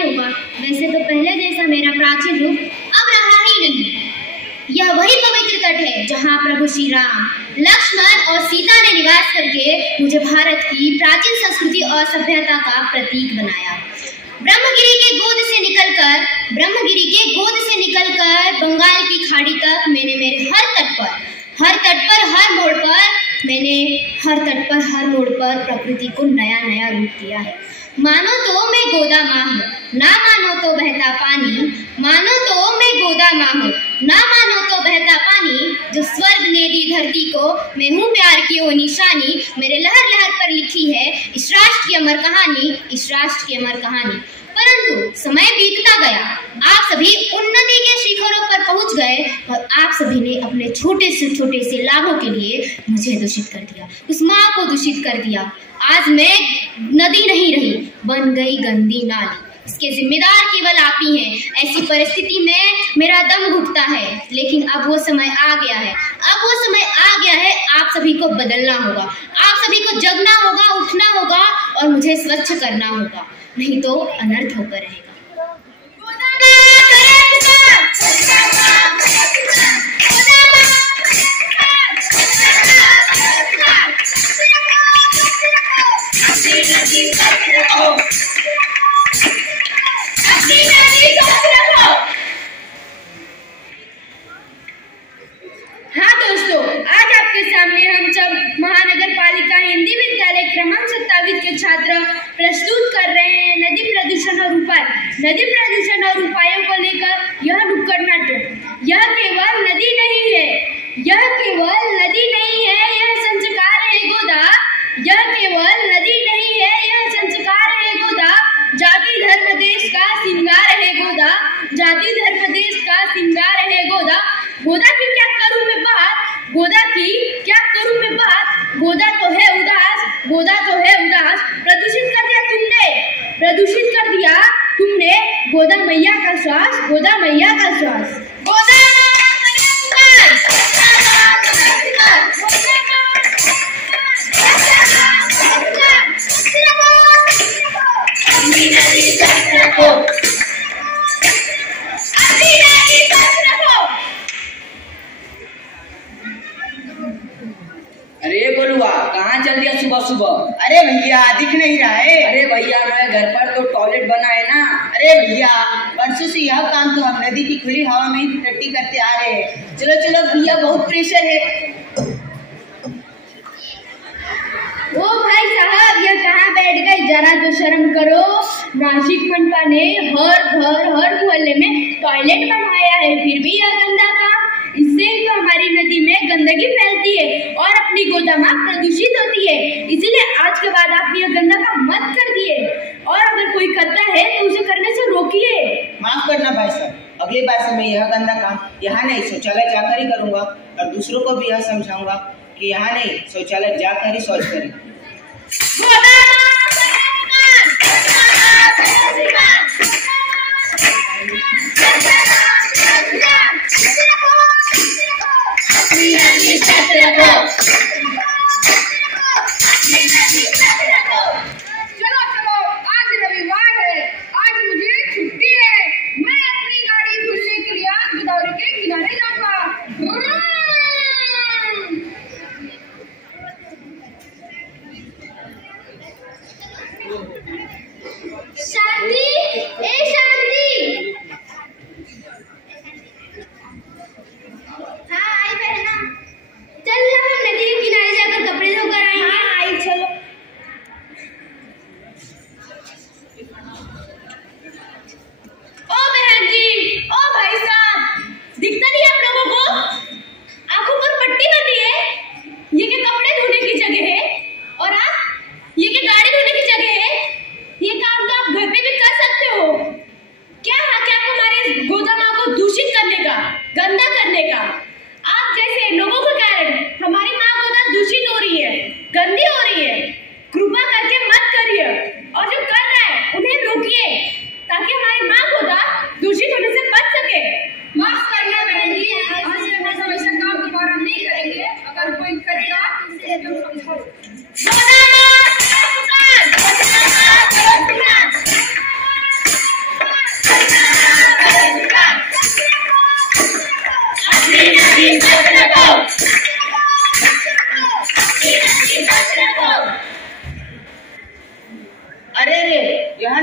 ही होगा। वैसे तो पहले जैसा मेरा प्राचीन रूप अब रहा ही नहीं। यह वही पवित्र तट है जहाँ प्रभु श्री राम, लक्ष्मण और सीता ने निवास करके मुझे भारत की प्राचीन संस्कृति और सभ्यता का प्रतीक बनाया। ब्रह्मगिरी के गोद से निकलकर बंगाल की खाड़ी तक मैंने मेरे हर तट पर, हर मोड़ पर प्रकृति को नया नया रूप दिया है। मानो तो मैं गोदा माँ हूँ, ना मानो तो बहता पानी। मानो तो मैं गोदा माँ हूँ, ना मानो तो बहता पानी। जो स्वर्ग ने दी धरती को, मैं हूँ प्यार की वो निशानी। मेरे लहर लहर पर लिखी है इस राष्ट्र की अमर कहानी। परंतु समय बीतता गया, आप सभी उन्नति के शिखरों पर पहुंच गए और आप सभी ने अपने छोटे से लाभों के लिए मुझे दूषित कर दिया, उस माँ को दूषित कर दिया। आज मैं नदी नहीं रही, बन गई गंदी नाली। इसके जिम्मेदार केवल आप ही हैं। ऐसी परिस्थिति में मेरा दम घुटता है, लेकिन अब वो समय आ गया है। आप सभी को बदलना होगा, आप सभी को जगना होगा, उठना होगा और मुझे स्वच्छ करना होगा, नहीं तो अनर्थ होकर रहेगा। हाँ दोस्तों, आज आपके सामने हम सब महानगर पालिका हिंदी विद्यालय क्रमांक 27 के छात्र प्रस्तुत कर रहे हैं नदी प्रदूषण और उपायों को लेकर यह नुक्कड़ नाट्य। यह केवल नदी नहीं है, यह संस्कार है गोदा। जाति धर्म देश का सिंगार है गोदा। गोदा की क्या करूं मैं बात, गोदा तो है उदास। प्रदूषित कर दिया तुमने गोदा मैया का श्वास। अरे गोलुआ, कहाँ चल दिया सुबह? अरे भैया दिख नहीं रहा है। अरे भैया, हमारे घर पर तो टॉयलेट बना है ना। अरे भैया, वर्षों से यह काम तो हम नदी की खुली हवा में ही टट्टी करते आ रहे हैं। चलो भैया, बहुत प्रेशर है। ओ भाई साहब, यह कहाँ बैठ गए? जरा तो शर्म करो। नासिक मनपा ने हर मोहल्ले में टॉयलेट बनवाया है, फिर भी यह गंदा काम। इससे तो हमारी नदी में गंदगी फैलती है और अपनी गोदा माँ प्रदूषित होती है। इसीलिए आज के बाद आप यह गंदा काम मत कर दिए, और अगर कोई करता है तो उसे करने से रोकिए। माफ करना भाई साहब, अगली बार से मैं यह गंदा काम यहाँ नहीं, शौचालय जाकर ही करूँगा और दूसरों को भी यह समझाऊंगा कि यहाँ नहीं, शौचालय जाकर ही शौच करें। चलो, आज रविवार है, आज मुझे छुट्टी है। मैं अपनी गाड़ी धुलने के लिए गोदावरी के किनारे जाऊंगा। शांति, ए शांति। हाँ आई बहना, चल ना हम नदी के किनारे जाकर कपड़े धोकर आएंगे। हाँ आई, चलो। ओ बहन जी, ओ भाई साहब, दिखता नहीं आप लोगों को? आंखों पर पट्टी बंधी है। ये क्या कपड़े धोने की जगह है? और आप ये क्या गाड़ी धोने की जगह है? ये काम तो आप घर पे भी कर सकते हो। क्या हक है आपको हमारी गोदा माँ को दूषित करने का, गंदा करने का? आप जैसे लोगों के कारण हमारी माँ गोदा दूषित हो रही है, गंदी हो रही है। कृपा करके मत करिए, और जो कर रहा है उन्हें रोकिए, ताकि हमारी माँ गोदा दूषित होने से बच सके। माफ करना बहन जी, आज से हम ऐसा काम दोबारा नहीं करेंगे। अगर कोई करेगा तो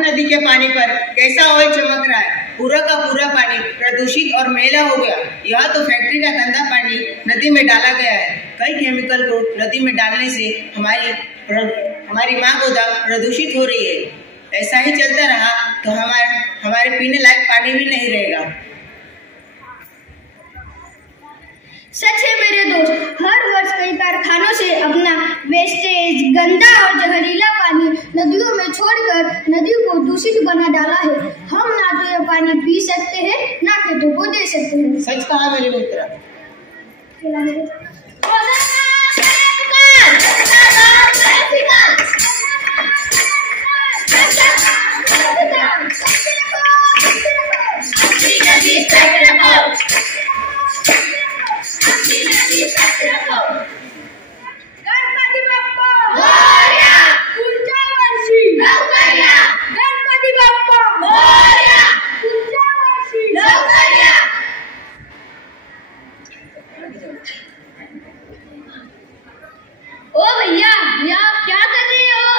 नदी के पानी पर कैसा ऑयल चमक रहा है। पूरा का पूरा पानी प्रदूषित और मैला हो गया। यह तो फैक्ट्री का गंदा पानी नदी में डाला गया है। कई केमिकल को नदी में डालने से हमारी माँ गोदा प्रदूषित हो रही है। ऐसा ही चलता रहा तो हमारे पीने लायक पानी भी नहीं रहेगा। सच है मेरे दोस्त, हर वर्ष कई कारखानों से अपना वेस्टेज, गंदा और जहरीला पानी नदियों में छोड़कर नदियों को दूषित बना डाला है। हम ना तो यह पानी पी सकते हैं, ना खेतों को दे सकते हैं। सच कहा मेरे मित्र। गणपति बाप्पा मोरया, पुढच्या वर्षी लवकर या। गणपति बाप्पा मोरया, पुढच्या वर्षी लवकर या। ओ भैया, ये आप क्या कर रहे हो?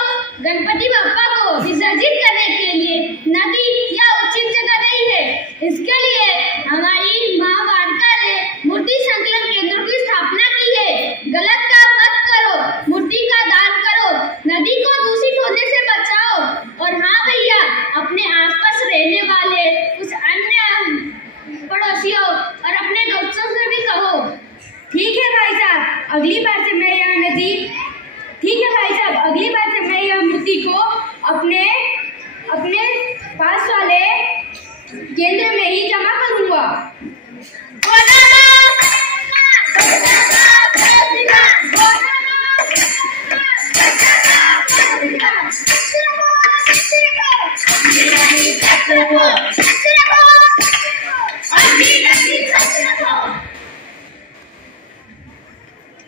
गणपति बाप्पा को विसर्जित करने के लिए नदी या उचित जगह नहीं है। इसके लिए हमारी माँ वाटिका ने मूर्ति संकलन केंद्र की स्थापना की है। गलत काम मत करो, मूर्ति का दान करो, नदी को दूषित होने से बचाओ। और हाँ भैया, अपने आसपास रहने वाले कुछ अन्य पड़ोसियों और अपने दोस्तों से भी कहो। ठीक है भाई साहब, अगली बार से मैं यह नदी अगली बार से मैं यह मूर्ति को अपने पास वाले केंद्र में ही जमा करूंगा।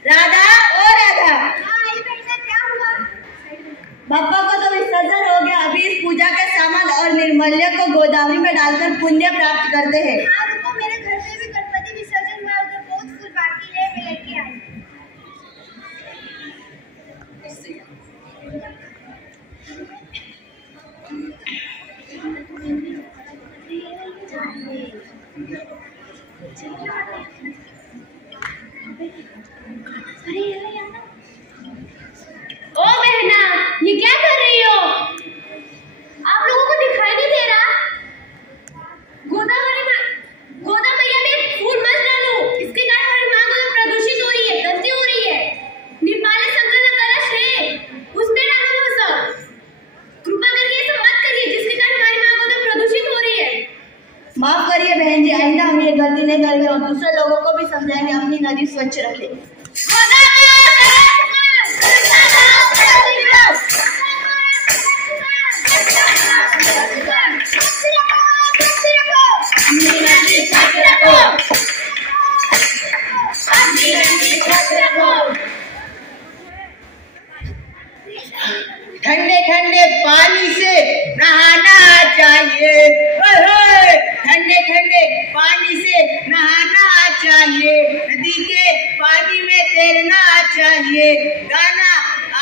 राधा ओ राधा, बाप्पा को तो विसर्जन हो गया। अभी इस पूजा के सामान और निर्मल्य को गोदावरी में डालकर पुण्य प्राप्त करते हैं। तो मेरे घर में भी गणपति विसर्जन हुआ, उधर बहुत फूल बाकी है, मैं लेके आई। ओ बहना, ये क्या कर रही हो? आप लोगों को दिखाई नहीं दे रहा? गोदा मैया में फूल मत डालो, इसके कारण हमारी माँ गोदा प्रदूषित हो रही है, गंदी हो रही है। निर्माल्य संकलन कलश है, उसमें डालो वो सब। कृपा करके ऐसा मत करिए, जिसके कारण हमारी माँ गोदा प्रदूषित हो रही है। माफ करिए बहन जी, आइंदा हम ये गलती नहीं करेंगे और दूसरे लोगों को भी समझाएंगे अपनी नदी स्वच्छ रखें। ठंडे ठंडे पानी से नहाना चाहिए। ठंडे ठंडे पानी से नहाना चाहिए। नदी के पानी में तैरना चाहिए। गाना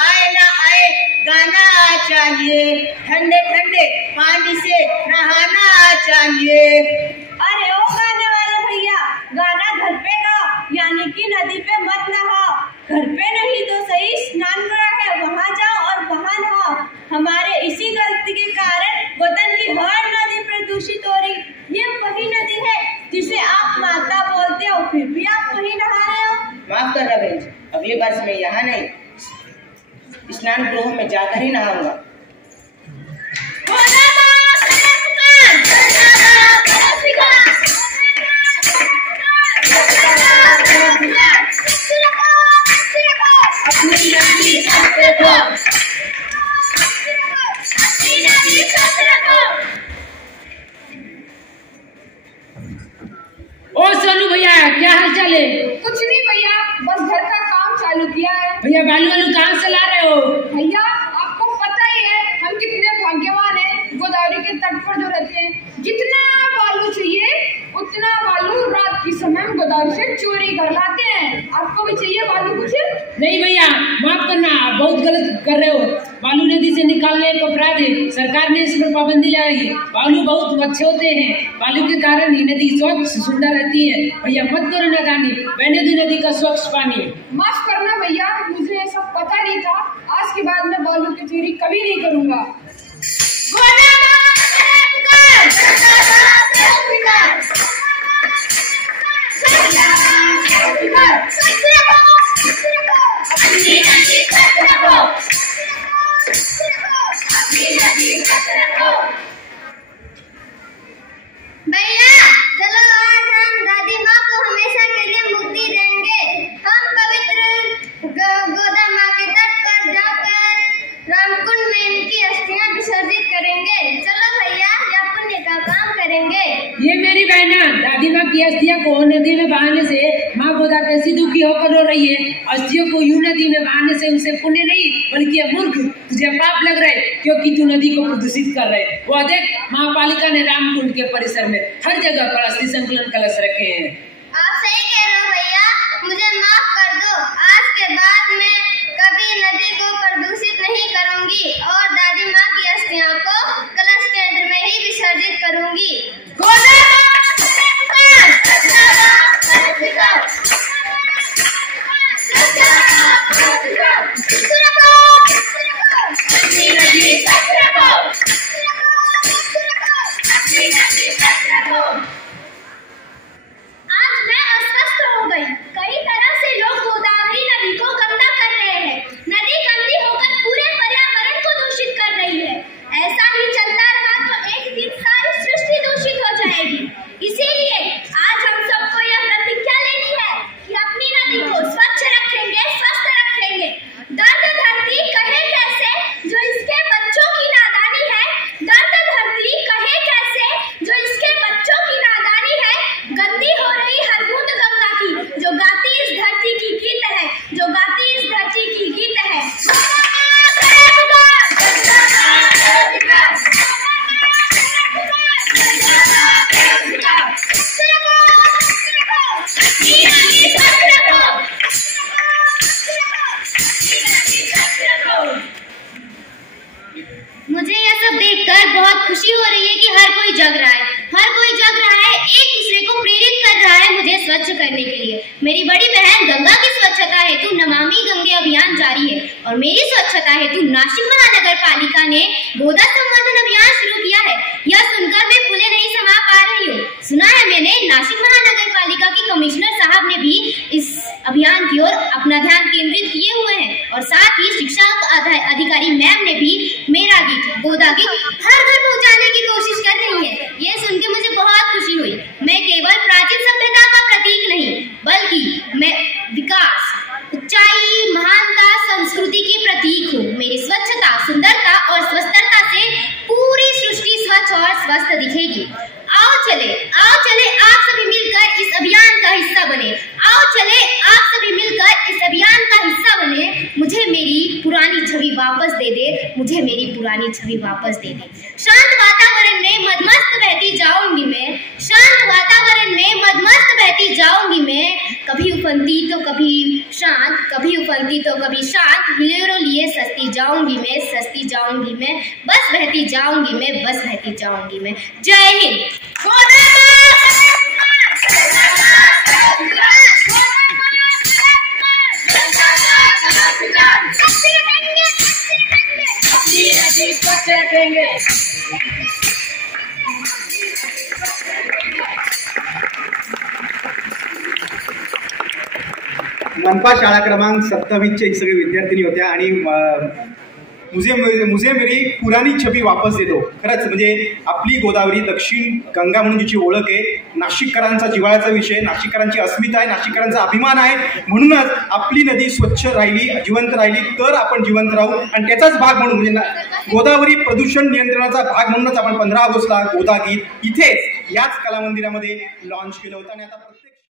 आए ना आए, गाना चाहिए। ठंडे ठंडे पानी से नहाना चाहिए। अरे ओ गाने वाले भैया, गाना घर पे गाओ, यानी कि नदी पे मत नहाओ। घर पे नहीं तो सही, स्नान गृह है वहाँ जाओ और वहाँ नहाओ। हमारे इसी गलती के कारण वतन की हर नदी प्रदूषित हो रही। ये वही नदी है जिसे आप माता बोलते हो, फिर भी आप वही नहा रहे हो। माफ करना बहन जी, अगली बार से मैं यहाँ नहीं, स्नान गृह में जाकर ही नहाऊंगा। ओ सोनू भैया, क्या हाल चाल है? कुछ नहीं भैया, बस घर का काम चालू किया है। भैया बालू वालू कहाँ से ला रहे हो? भैया आपको पता ही है हम कितने भाग्यवान हैं, गोदावरी के तट पर जो रहते हैं। जितना बालू चाहिए उतना बालू रात के समय हम गोदावरी से चोरी कर लाते हैं। आपको भी चाहिए बालू कुछ? नहीं भैया, माफ करना, बहुत गलत कर रहे हो। बालू नदी से निकालने एक अपराध है। सरकार ने इस पर पाबंदी लगाई है। बालू बहुत अच्छे होते हैं, बालू के कारण ही नदी स्वच्छ सुंदर रहती है। भैया मत करो नादानी, बहने दो नदी का स्वच्छ पानी। माफ करना भैया, मुझे ये सब पता नहीं था। आज के बाद मैं बालू की चोरी कभी नहीं करूँगा। भैया चलो आज हम दादी माँ को हमेशा के लिए मुक्ति देंगे। हम पवित्र गोदा माँ के तट पर जाकर रामकुंड में इनकी अस्थियां विसर्जित करेंगे। चलो भैया या पुण्य का काम करेंगे। ये मेरी बहना दादी माँ की अस्थियां को नदी में बहाने से माँ गोदा कैसी दुखी होकर रो रही है। अस्थियों को यूं नदी में बहाने से उनसे पुण्य नहीं बल्कि मूर्ख तुझे पाप लग रहा है, क्योंकि तू नदी को प्रदूषित कर रहे। वो देख महापालिका ने रामकुंड के परिसर में हर जगह पर अस्थि संकलन कलश रखे हैं। आप सही कह रहे हो भैया, मुझे माफ कर दो। आज के बाद मैं कभी नदी को प्रदूषित नहीं करूंगी और दादी माँ की अस्थियां को कलश केंद्र में ही विसर्जित करूंगी। आज मैं अस्वस्थ हो गई। कई तरह से लोग गोदावरी नदी को गंदा कर रहे हैं। नदी गंदी होकर पूरे पर्यावरण को दूषित कर रही है। ऐसा ही चलता रहा तो एक दिन सारी सृष्टि दूषित हो जाएगी। इसीलिए आज हम सबको यह प्रतिज्ञा लेनी है कि अपनी नदी को स्वच्छ रखेंगे, स्वस्थ रखेंगे। दर्द धरती कहे कैसे जो इसके बच्चों की नादानी है। दर्द धरती कहे कैसे जो इसके बच्चों की नादानी है। गंदी हो रही हर बूंद गंगा की, जो गाती इस धरती की गीत है, जो गाती इस धरती की गीत है। मुझे यह सब देखकर बहुत खुशी हो रही है कि हर कोई जग रहा है, हर कोई जग रहा है, एक दूसरे को प्रेरित कर रहा है मुझे स्वच्छ करने के लिए। मेरी बड़ी बहन गंगा की स्वच्छता हेतु नमामि गंगे अभियान जारी है और मेरी स्वच्छता हेतु नासिक महानगर पालिका ने गोदा संवर्धन अभियान शुरू किया है। यह सुनकर मैं फूले नहीं समा पा रही हूँ। सुना है मैंने नासिक महानगर पालिका के कमिश्नर साहब ने भी इस अभियान की ओर अपना ध्यान केंद्रित किए हुए हैं और साथ ही शिक्षा अधिकारी मैम ने भी मेरा गीत गोदा गीत हर घर पहुंचाने की कोशिश कर रही है। ये सुन के मुझे बहुत खुशी हुई। मैं केवल प्राचीन सभ्यता का प्रतीक नहीं बल्कि मैं विकास, ऊंचाई, महानता, संस्कृति की प्रतीक हूँ। मेरी स्वच्छता, सुंदरता और स्वस्थता से पूरी सृष्टि स्वच्छ और स्वस्थ दिखेगी। आओ चले आप सभी मिलकर इस अभियान का हिस्सा बने। आओ चले आप सभी मिलकर इस अभियान का हिस्सा बने। मुझे मेरी पुरानी छवि वापस दे दे, मुझे मेरी पुरानी छवि वापस दे दे। शांत वातावरण में मदमस्त बहती जाऊंगी मैं, शांत वातावरण में मदमस्त बहती जाऊंगी मैं। कभी उफनती तो कभी शांत, कभी उफनती तो कभी शांत। हिलोरों लिए सस्ती जाऊंगी मैं, सस्ती जाऊंगी मैं, बस बहती जाऊंगी मैं, बस बहती जाऊंगी मैं। जय हिंद। मनपा शाळा क्रमांक 27चे सगळे विद्यार्थिनी होत्या आणि मुझे मेरी पुरानी छबी वापस देतो। खरंच म्हणजे आपली गोदावरी दक्षिण गंगा म्हणून जिची ओळख आहे, नाशिककरांचा जिव्हाळ्याचा विषय, नाशिककरांची अस्मिता आहे, नाशिककरांचा अभिमान आहे। म्हणूनच आपली नदी स्वच्छ राहिली, जिवंत राहिली तर आपण जिवंत राहू आणि त्याचाच भाग म्हणून म्हणजे गोदावरी प्रदूषण नियंत्रणाचा भाग म्हणूनच आपण 15 ऑगस्टला गोदा गीत इथेच याच कला मंदिरामध्ये लॉन्च केलं होतं आणि आता